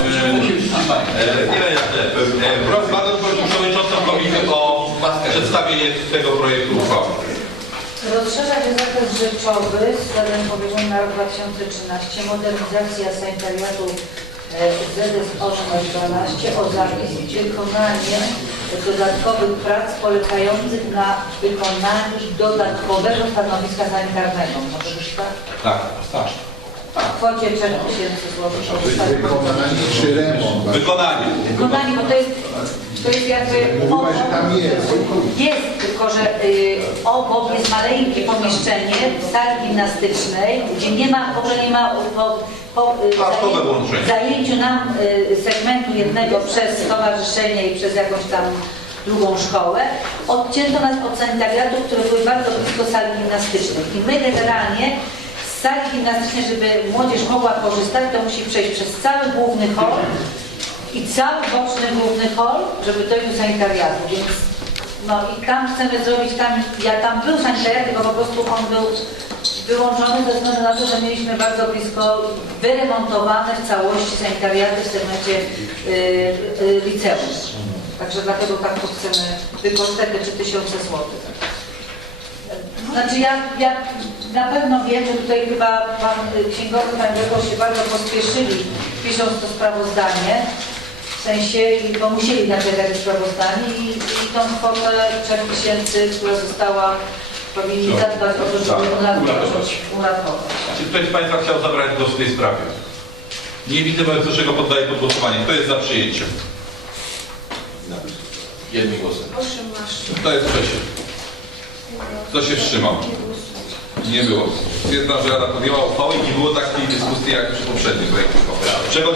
Proszę ale... Bardzo proszę przewodniczącą komisji o masę, przedstawienie tego projektu uchwały. Rozszerza się zakres rzeczowy z celem powierzony na rok 2013 modernizacja sanitariatu ZS812 o zapis i dodatkowych prac polegających na wykonaniu dodatkowego do stanowiska sanitarnego. Możesz tak? Tak, tak kwocie 3 tysięcy złotych. Wykonanie. Wykonanie, bo to jest, to jest jakby... Mówiłaś, że tam jest. Obok, jest, jest tak. tylko że y, obok jest maleńkie pomieszczenie w sali gimnastycznej, gdzie nie ma, w ogóle nie ma po, po zajęciu, zajęciu nam y, segmentu jednego przez stowarzyszenie i przez jakąś tam drugą szkołę, odcięto nas od sanitariatu, które były bardzo blisko sali gimnastycznej. I my generalnie sali gimnastycznej, żeby młodzież mogła korzystać, to musi przejść przez cały główny hol i cały boczny główny hol, żeby dojść do sanitariatu. Więc no i tam chcemy zrobić, tam, ja tam był sanitariat, tylko po prostu on był wyłączony ze względu na to, że mieliśmy bardzo blisko wyremontowane w całości sanitariaty w segmencie yy, liceum. Także dlatego tak to chcemy wykorzystać te 3000 zł. Znaczy ja, ja na pewno wiem, że tutaj chyba pan Księgowski, pan Grzegorz się bardzo pospieszyli pisząc to sprawozdanie. W sensie, bo musieli nagrywać sprawozdanie i, i tą kwotę 3 miesięcy, która została powinni Co? zadbać o to, żeby tak, uratować. uratować. Czy ktoś z Państwa chciał zabrać głos w tej sprawie? Nie widzę bardzo, ja, czego poddaję pod głosowanie. Kto jest za przyjęciem? Jednym głosem. Włoszim, Kto jest przeciw? Włoszim. Kto się wstrzymał? nie było. Jedna, że Rada ja podjęła uchwałę i nie było takiej dyskusji jak już w poprzednim projekcie